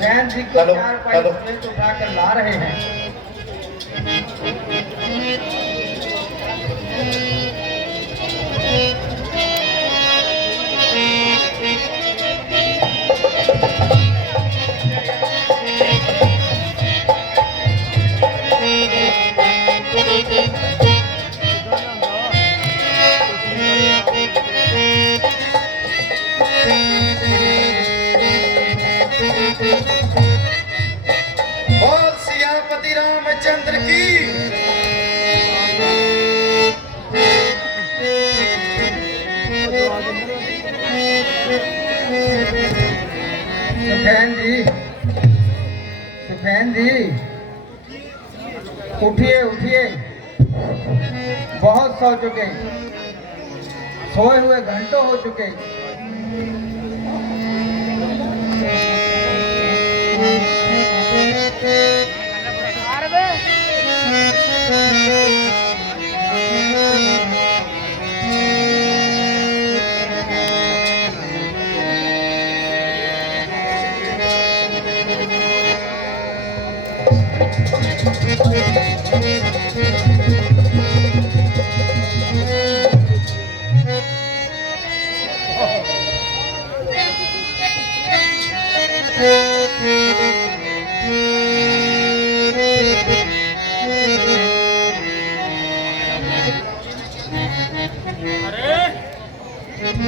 सुखैन जी को 4 पाई समेत उठाकर ला रहे हैं। बोल सियापति रामचंद्र की। सुखैन जी, सुखैन जी, उठिए उठिए, बहुत सो चुके, सोए हुए घंटों हो चुके।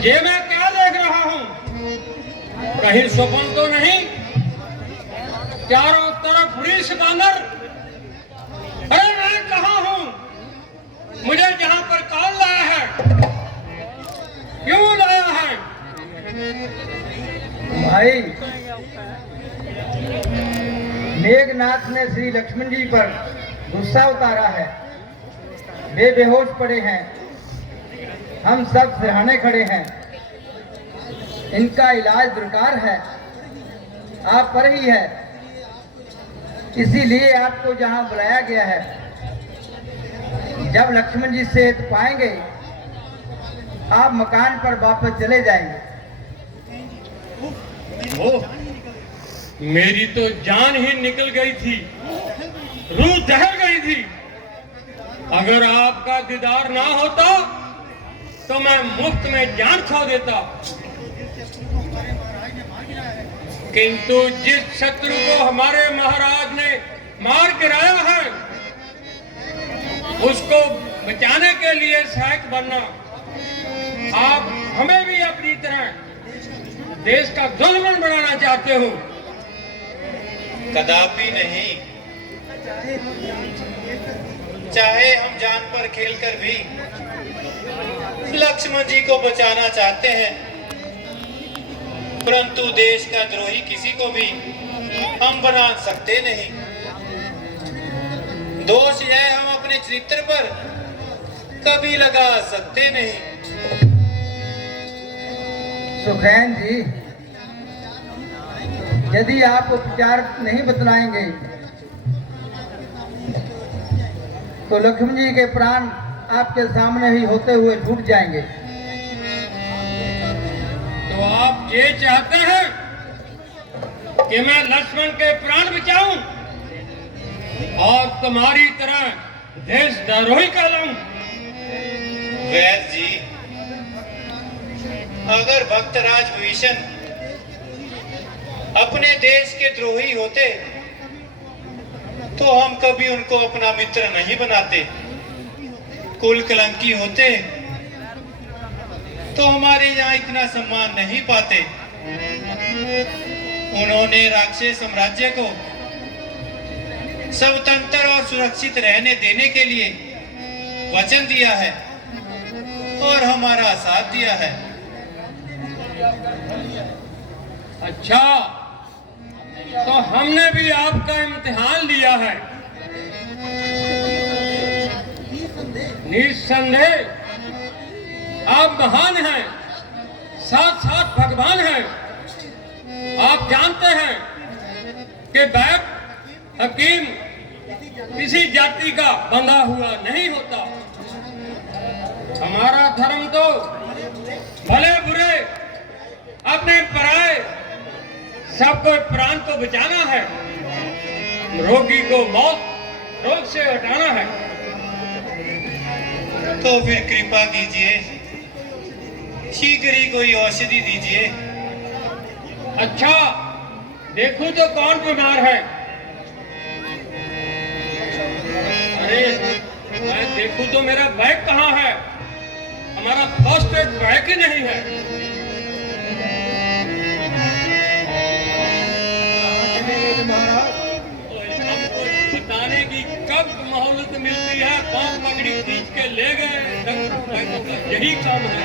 ये मैं क्या देख रहा हूँ? कहीं स्वप्न तो नहीं? चारों तरफ वृक्ष बानर। अरे मैं कहाँ हूँ? मुझे जहाँ पर कौन लाया है? क्यों लाया है? भाई, मेघनाथ ने श्री लक्ष्मण जी पर गुस्सा उतारा है। वे बेहोश पड़े हैं, हम सब सिरहाने खड़े हैं। इनका इलाज दरकार है, आप पर ही है, इसीलिए आपको जहां बुलाया गया है। जब लक्ष्मण जी सेहत पाएंगे, आप मकान पर वापस चले जाएंगे। ओह, मेरी तो जान ही निकल गई थी, रूह दहल गई थी। अगर आपका दीदार ना होता तो मैं मुफ्त में जान खो देता। किंतु जिस शत्रु को हमारे महाराज ने मार गिराया है, उसको बचाने के लिए सहायक बनना, आप हमें भी अपनी तरह देश का दुश्मन बनाना चाहते हो? कदापि नहीं। चाहे हम जान पर खेलकर भी लक्ष्मण जी को बचाना चाहते हैं, परंतु देश का द्रोही किसी को भी हम बना सकते नहीं। दोष यह हम अपने चरित्र पर कभी लगा सकते नहीं। सुखैन जी, यदि आप उपचार नहीं बतलाएंगे तो लक्ष्मण जी के प्राण आपके सामने ही होते हुए छूट जाएंगे। तो आप ये चाहते हैं कि मैं लक्ष्मण के प्राण बचाऊं और तुम्हारी तरह देशद्रोही कहलाऊं? व्यास जी, अगर भक्तराज विभीषण अपने देश के द्रोही होते तो हम कभी उनको अपना मित्र नहीं बनाते। कुल कलंकी होते तो हमारे यहाँ इतना सम्मान नहीं पाते। उन्होंने राक्षस साम्राज्य को स्वतंत्र और सुरक्षित रहने देने के लिए वचन दिया है और हमारा साथ दिया है। अच्छा, तो हमने भी आपका इम्तिहान लिया है। निस्संदेह आप महान हैं, साथ साथ भगवान हैं। आप जानते हैं कि वैद्य हकीम किसी जाति का बंधा हुआ नहीं होता। हमारा धर्म तो भले बुरे अपने पराए सबको प्राण तो बचाना है, रोगी को मौत रोग से हटाना है। तो फिर कृपा कीजिए, शीघ्र ही कोई औषधि दीजिए। अच्छा, देखूं तो कौन बीमार है? अरे मैं देखूं तो मेरा बैग कहाँ है? हमारा फर्स्ट एड बैग ही नहीं है। हमको बताने की कब मोहलत मिलती है, बात पकड़ी खींच के ले गए, यही काम है।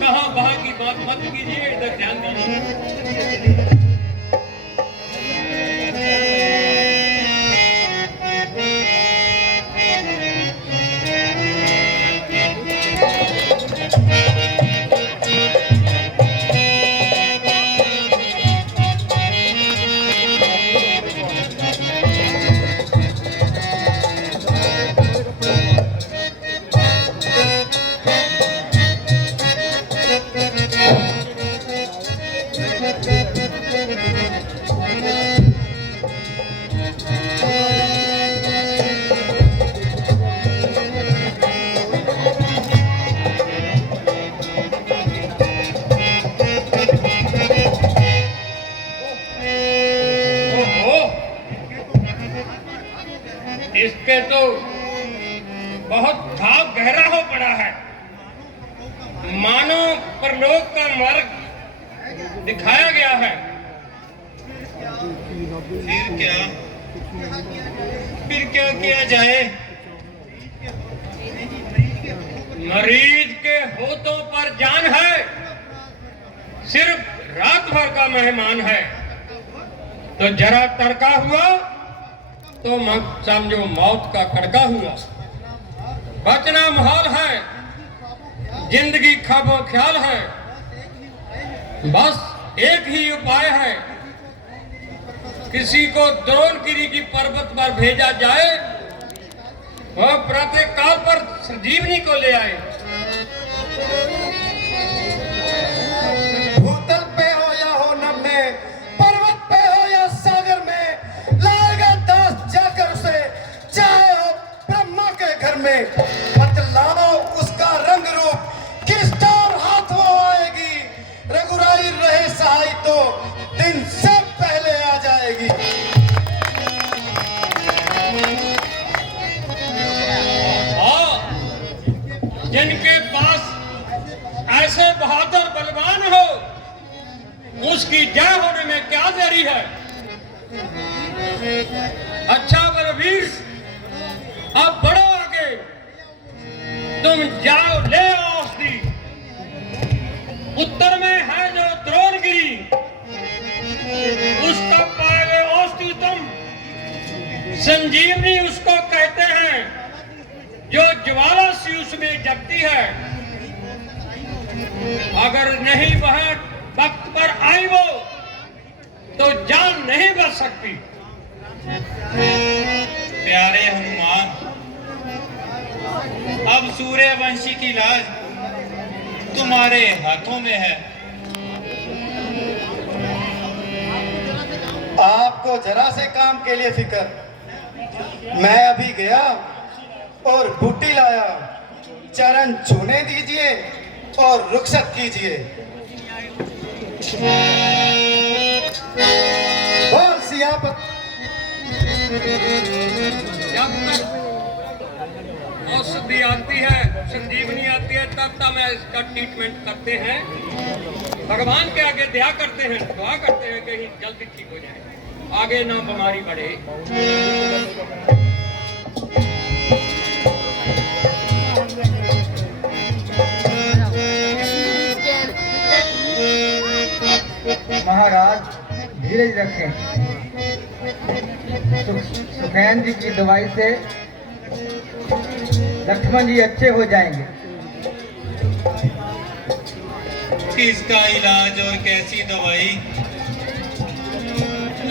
कहाँ वहां की बात मत कीजिए, इधर ध्यान दीजिए। इसके तो बहुत घाव गहरा हो पड़ा है, मानो परलोक का मार्ग दिखाया गया है। फिर क्या किया जाए? मरीज के होठों पर जान है, सिर्फ रात भर का मेहमान है। तो जरा तड़का हुआ तो मत समझो मौत का कड़का हुआ। बचना माहौल है, जिंदगी ख्वाबो ख्याल है। बस एक ही उपाय है, किसी को द्रोणगिरी की पर्वत पर भेजा जाए, वह प्रातः काल पर संजीवनी को ले आए। भूतल पे हो या हो नभ में, पर्वत पे हो या सागर में, लाएगा दास जाकर उसे, चाहे हो ब्रह्मा के घर में। बतलाओ उसका रंग रूप, किस दौर हाथ वो आएगी। रघुराई रहे सहाय तो दिन से पहले आ जाएगी। जिनके पास ऐसे बहादुर बलवान हो, उसकी जय होने में क्या देरी है। अच्छा बलवीर, अब बढ़ो आगे, तुम जाओ ले आओ औषधि। उत्तर में है जो द्रोणगिरी, उसका पाए हुए औषधि तुम संजीवनी उसको कहते हैं, जो ज्वाला सी उसमें जगती है। अगर नहीं वह वक्त पर आई वो, तो जान नहीं बच सकती। प्यारे हनुमान, अब सूर्यवंशी की लाज तुम्हारे हाथों में है। आपको जरा से काम के लिए फिक्र, मैं अभी गया और बूटी लाया। चरण छूने दीजिए और रुखसत कीजिए। बोल सियापत। जब तक औषधि आती है, संजीवनी आती है, तब तक मैं इसका ट्रीटमेंट करते हैं। भगवान के आगे दया करते हैं, दुआ करते हैं कहीं जल्दी ठीक हो जाए, आगे ना बीमारी बढ़े। महाराज धीरज रखें। सुखैन जी की दवाई से लक्ष्मण जी अच्छे हो जाएंगे। किसका इलाज और कैसी दवाई?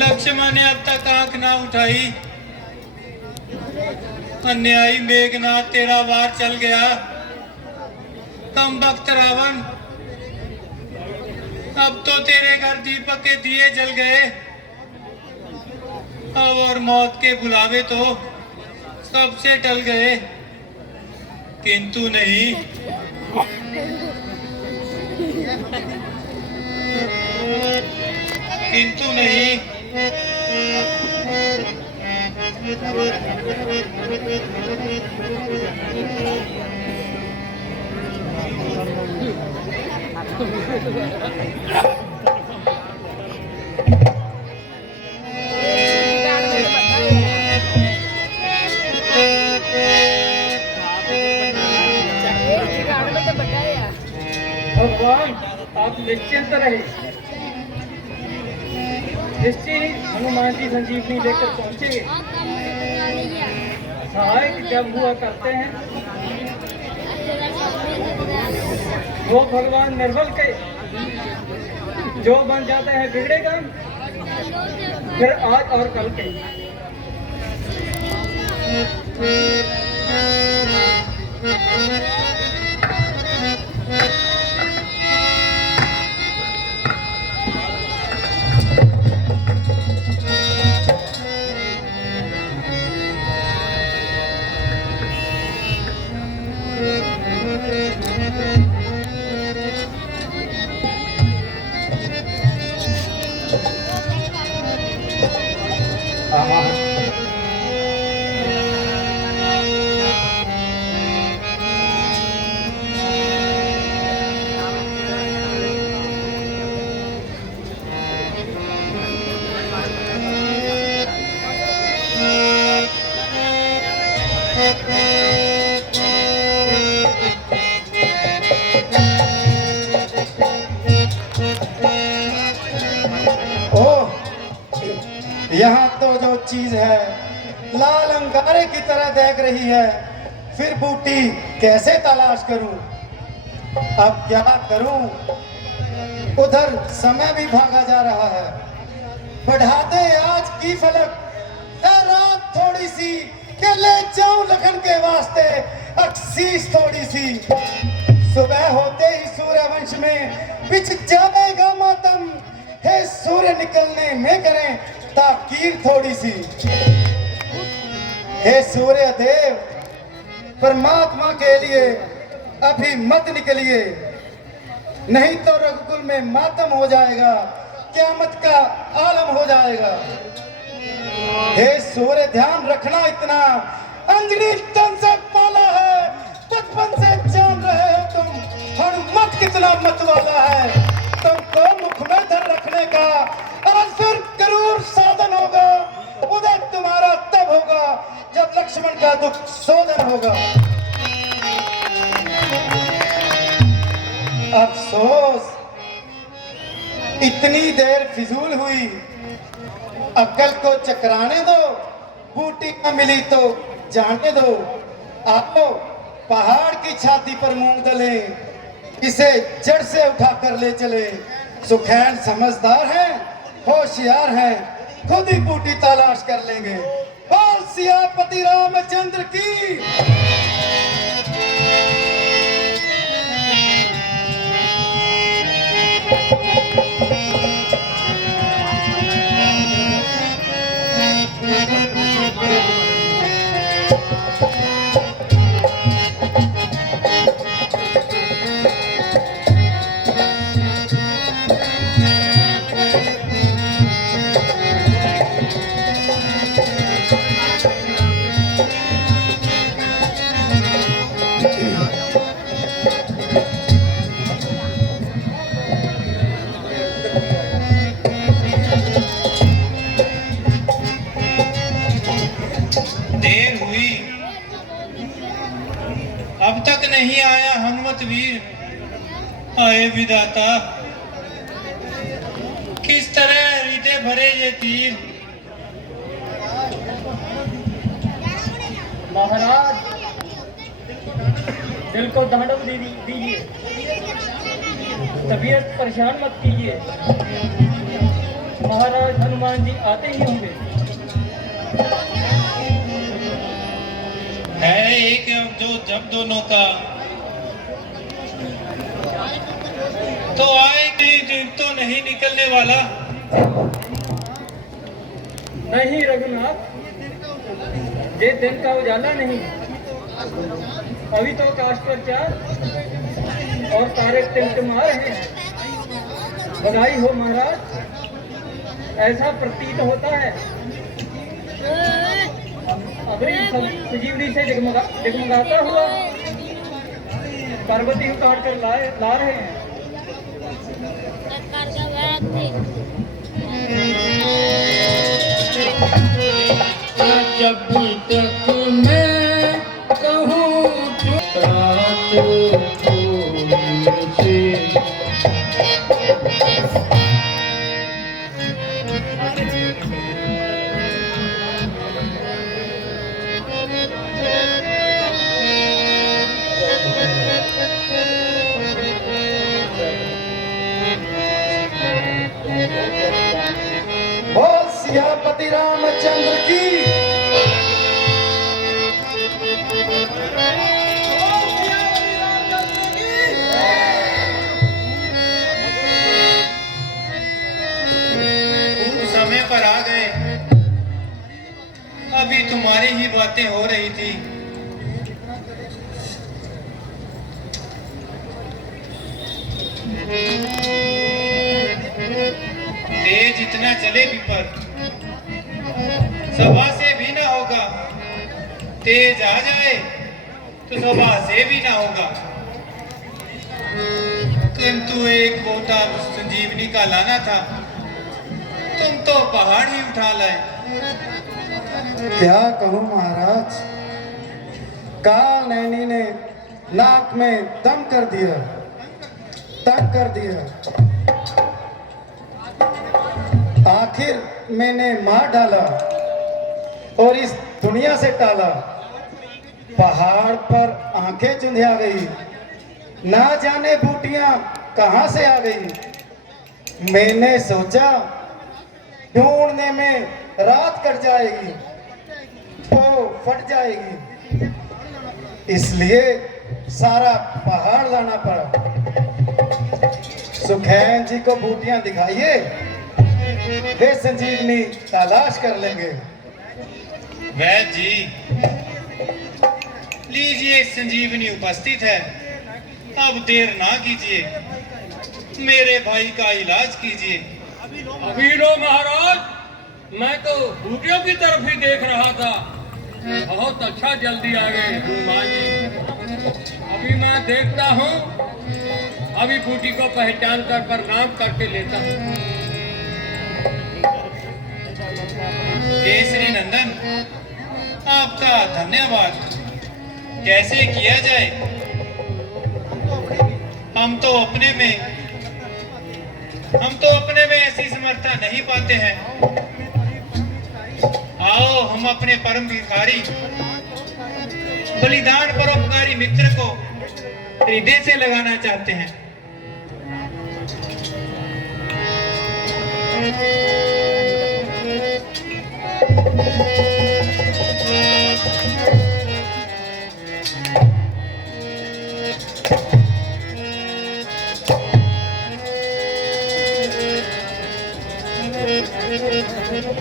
लक्ष्मण ने अब तक आंख ना उठाई। अन्यायी मेघनाथ तेरा वार चल गया। कम वक्त रावण अब तो तेरे घर दीपक के दिए जल गए, अब और मौत के बुलावे तो सबसे टल गए, किंतु नहीं। किंतु नहीं। भगवान आप निश्चिंत रहे, निश्चय ही हनुमान जी संजीवनी लेकर पहुंचेंगे। सहायक जब हुआ करते हैं वो भगवान निर्बल के, जो बन जाता है बिगड़ेगा फिर आज और कल के। यहाँ तो जो चीज है लाल अंगारे की तरह देख रही है, फिर बूटी कैसे तलाश करूं? अब क्या करूं? उधर समय भी भागा जा रहा है। बढ़ा दे आज की फलक, रात थोड़ी सी के ले जाऊं लखन के वास्ते अक्सीस थोड़ी सी। सुबह होते ही सूर्यवंश में बिछ जाएगा मातम, हे सूर्य निकलने में करें ताकीर थोड़ी सी। हे सूर्य देव परमात्मा के लिए अभी मत निकलिए, नहीं तो रघुकुल में मातम हो जाएगा, क़यामत का आलम हो जाएगा। हे सूर्य ध्यान रखना, इतना अंजनी तन से पाला है, बचपन से जान रहे हो तुम हनुमत कितना मत वाला है। तुमको मुख में धर रखने का आज फिर करूर साधन होगा, उदय तुम्हारा तब होगा जब लक्ष्मण का दुख शोधन होगा। अफसोस इतनी देर फिजूल हुई, अक्ल को चकराने दो, बूटी न मिली तो जाने दो। आओ पहाड़ की छाती पर मूंग दले, इसे जड़ से उठा कर ले चले। सुखैन समझदार हैं, होशियार हैं, खुद ही बूटी तलाश कर लेंगे। बोल सियापति रामचंद्र की। देर हुई, अब तक नहीं आया हनुमत वीर। आए विधाता, किस तरह हृदय भरे ये तीर। महाराज दिल को दांडव दीजिए, तबीयत परेशान मत कीजिए। महाराज हनुमान जी आते ही होंगे। है एक जो जब दोनों का, तो आए कि दिन तो नहीं निकलने वाला। नहीं रघुनाथ, ये दिन का उजाला नहीं, अभी तो आकाश पर चाँद और तारे टिमटिमा रहे हैं। बधाई हो महाराज, ऐसा प्रतीत होता है अभी सजीवनी से जगमगाता हुआ पार्वती उतार कर ला रहे हैं। जब तक मैं कहूँ बोल सियापति रामचंद्र की। तुम समय पर आ गए, अभी तुम्हारी ही बातें हो रही थी। तेज इतना चले भी पर सभा से भी ना होगा, तेज आ जाए तो सभा से भी ना होगा। किंतु एक बोटा संजीवनी का लाना था, तुम तो पहाड़ ही उठा लाए। क्या कहूँ महाराज, काल नैनी ने नाक में दम कर दिया, तंग कर दिया। आखिर मैंने मार डाला और इस दुनिया से टाला। पहाड़ पर आंखें चुंधिया गई, ना जाने बूटियां कहां से आ गई। मैंने सोचा ढूंढने में रात कट जाएगी तो फट जाएगी, इसलिए सारा पहाड़ लाना पड़ा। सुखैन जी को बूटियां दिखाइए, वे संजीवनी तलाश कर लेंगे। वैद्य जी, लीजिए संजीवनी उपस्थित है, अब देर ना कीजिए, मेरे भाई का इलाज कीजिए। अभी लो महाराज, मैं तो बूटियों की तरफ ही देख रहा था। बहुत अच्छा जल्दी आ गए हनुमान जी। अभी मैं देखता हूँ, अभी बूटी को पहचान कर प्रणाम करके लेता हूँ। केसरी नंदन, आपका धन्यवाद। कैसे किया जाए, हम तो अपने में ऐसी समर्था नहीं पाते हैं। आओ हम अपने परम भिखारी बलिदान परोपकारी मित्र को हृदय से लगाना चाहते हैं।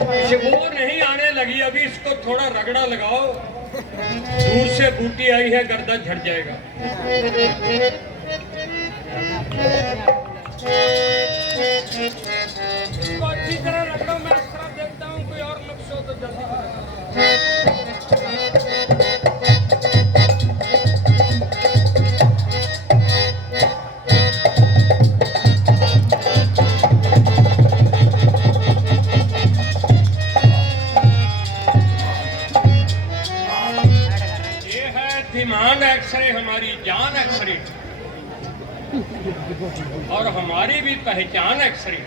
खुशबू नहीं आने लगी, अभी इसको थोड़ा रगड़ा लगाओ। दूर से बूटी आई है, गर्दन झड़ जाएगा। इसको अच्छी तरह रगड़ो, मैं अक्सर देखता हूँ, कोई और नुक्स हो तो जल्दी। दिमाग एक्सरे हमारी जान एक्सरे और हमारी भी पहचान एक्सरे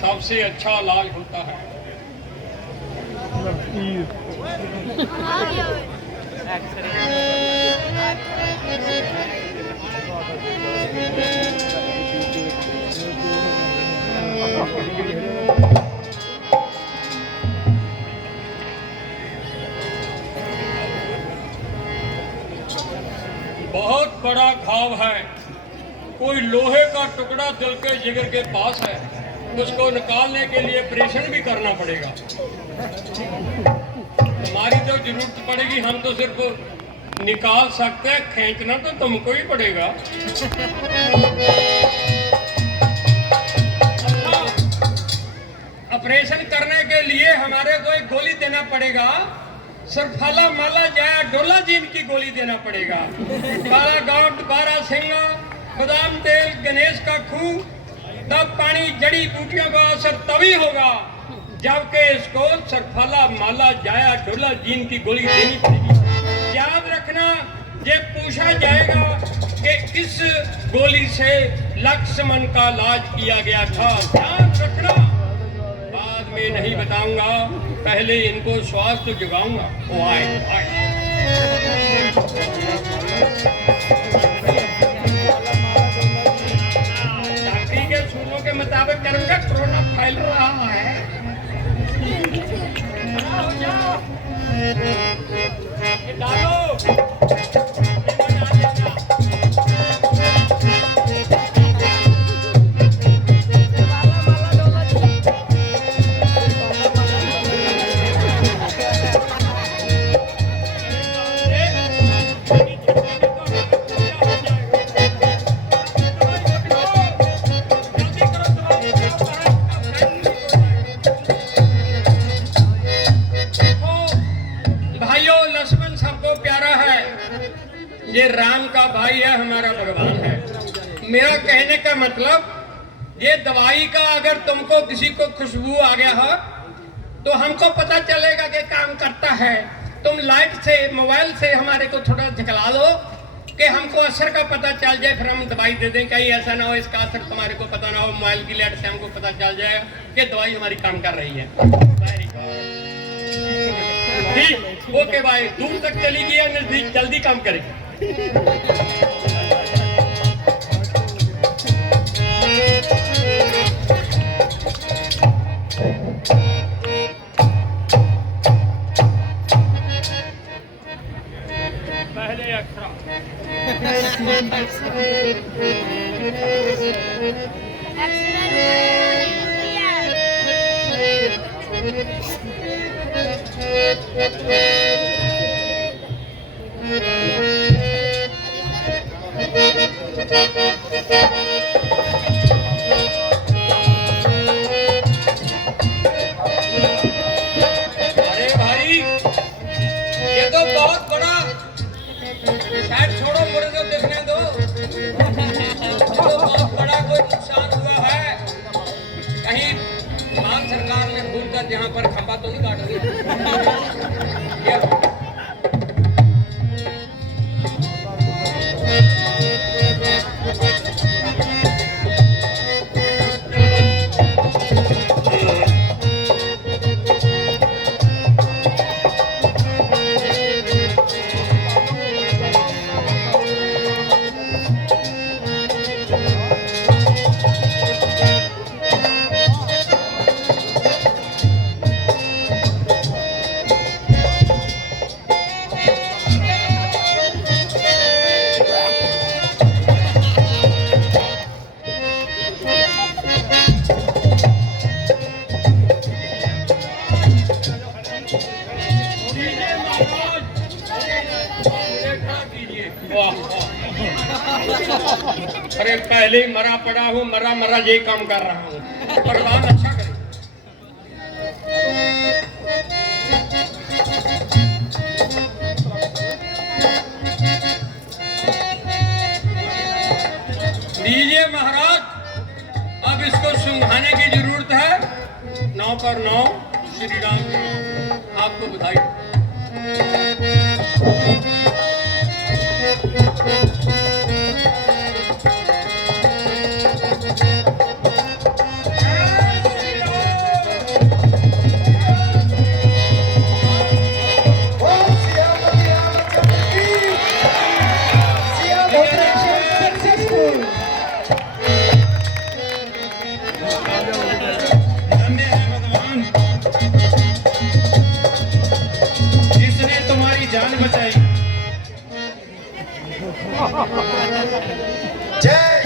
सबसे अच्छा इलाज होता है। बहुत बड़ा घाव है, कोई लोहे का टुकड़ा दिल के जिगर के पास है, उसको निकालने के लिए ऑपरेशन भी करना पड़ेगा। तुम्हारी तो जरूरत पड़ेगी, हम तो सिर्फ निकाल सकते हैं, खींचना तो तुमको ही पड़ेगा। ऑपरेशन करने के लिए हमारे को एक गोली देना पड़ेगा, सरफाला माला जाया डोला जीन की गोली देना पड़ेगा। काला गांठ, बारह सिंगा, बादाम तेल, गणेश का खून, तब पानी, जड़ी बूटियों का असर तभी होगा जबकि इसको सरफाला माला जाया डोला जीन की गोली देनी पड़ेगी। याद रखना, ये पूछा जाएगा कि किस गोली से लक्ष्मण का इलाज किया गया था, ध्यान रखना। बाद में नहीं बताऊंगा, पहले इनको श्वास तो जगाऊंगा। ओ आए डॉक्टरी के सूत्रों के मुताबिक करूंगा, कोरोना फैल रहा है। डालो ये राम का भाई है, हमारा भगवान है। मेरा कहने का मतलब, ये दवाई का अगर तुमको किसी को खुशबू आ गया हो तो हमको पता चलेगा कि काम करता है। तुम लाइट से, मोबाइल से हमारे को थोड़ा झकला दो कि हमको असर का पता चल जाए, फिर हम दवाई दे दें। कहीं ऐसा ना हो इसका असर तुम्हारे को पता ना हो, मोबाइल की लाइट से हमको पता चल जाएगा कि दवाई हमारी काम कर रही है। ठीक, ओके भाई, दूर तक चली गई है, नजदीक जल्दी काम करेगी। पहले अक्षरा अरे भाई, ये तो बहुत बड़ा, शायद छोड़ो, मुझे तो देखने दो। तो बहुत बड़ा कोई नुकसान हुआ है, कहीं भारत सरकार ने भूल कर यहाँ पर खंबा तो नहीं काट दिया। अरे पहले ही मरा पड़ा हूँ, मरा मरा ये काम कर रहा हूँ। भगवान अच्छा करे। दीजिए महाराज, अब इसको सुंघाने की जरूरत है। 9 पर 9 श्री राम की आपको बधाई। जय